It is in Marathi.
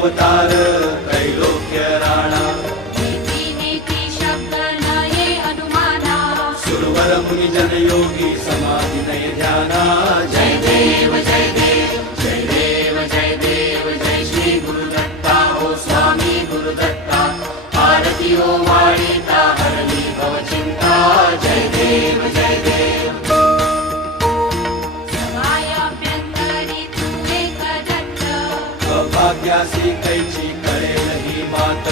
अवतार त्रैलोक्य राणा नीती नीती शब्द नये अनुमाना सुरवर मुनि जन योगी समाधि नय ध्याना जय देव जय देव जय देव जय देव जय श्री गुरुदत्ता हो स्वामी गुरुदत्ता आरती ओ वाळीता हरली भवचिंता जय देव जय देव सभायाभ्यंतरी तू एक दत्त अभाग्यासी कैची कळेल ही मात